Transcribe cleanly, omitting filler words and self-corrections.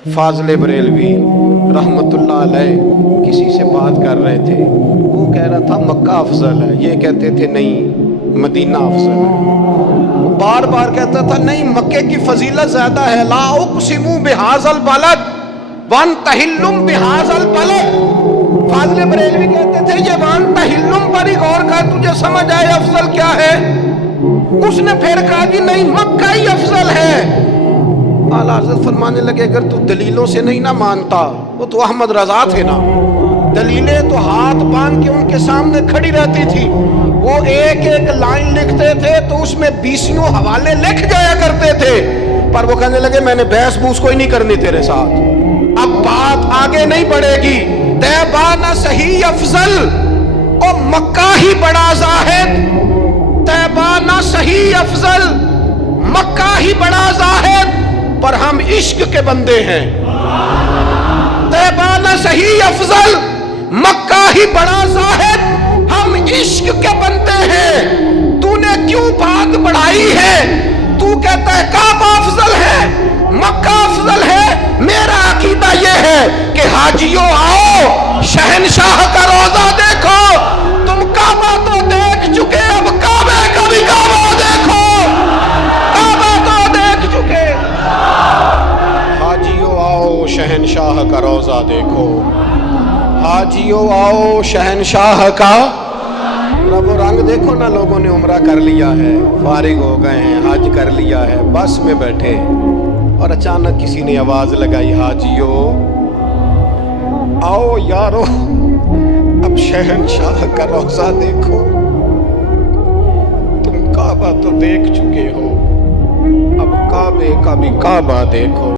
फाजले बरेलवी रहमतुल्लाह अलैह किसी से बात कर रहे थे, वो कह रहा था मक्का अफजल है, ये कहते थे नहीं मदीना अफजल है। बार बार कहता था नहीं मक्के की फजीलत ज्यादा है, ला उक़सिमु बिहाज़ल बलद वन तहिल्लुम बिहाज़ल बलद। फाजले बरेलवी कहते थे ये वन तहिल्लुम पर ही गौर कर, तुझे समझ आए अफजल क्या है। उसने फिर कहा कि नहीं मक्का ही अफजल है। आला हज़रत फरमाने लगे अगर तू दलीलों से नहीं ना मानता, वो तो अहमद रजा थे ना, दलीलें तो हाथ बांध के उनके सामने खड़ी रहती थी, वो एक एक लाइन लिखते थे तो उसमें 20 हवाले लिख जाया करते थे, पर वो कहने लगे मैंने बहस बूस कोई नहीं करनी तेरे साथ, अब बात आगे नहीं बढ़ेगी। तैबा ना सही अफजल और मक्का ही बड़ा जाहिद, तैबा ना सही अफजल मक्का ही बड़ा जाहिद, पर हम इश्क के बंदे हैं। तैबा ना सही अफजल मक्का ही बड़ा जाहिद, हम इश्क के बंदे हैं। तूने क्यों बात बढ़ाई है, तू कहता है काबा अफजल है मक्का अफजल है। मेरा अकीदा ये है कि हाजियों आओ शहनशाह का रोजा देखो, तुम काबा तो देख चुके, अब काबे का भी काबा देखो, काबा तो देख चुके। हाजियों आओ शहनशाह का रोजा देखो, हाजियों आओ शहनशाह का वो रंग देखो ना। लोगों ने उम्रा कर लिया है, फारिग हो गए हैं, हज कर लिया है, बस में बैठे और अचानक किसी ने आवाज लगाई हाजियों आओ यारो अब शहनशाह का रोजा देखो, तुम काबा तो देख चुके हो, अब काबे का भी काबा देखो।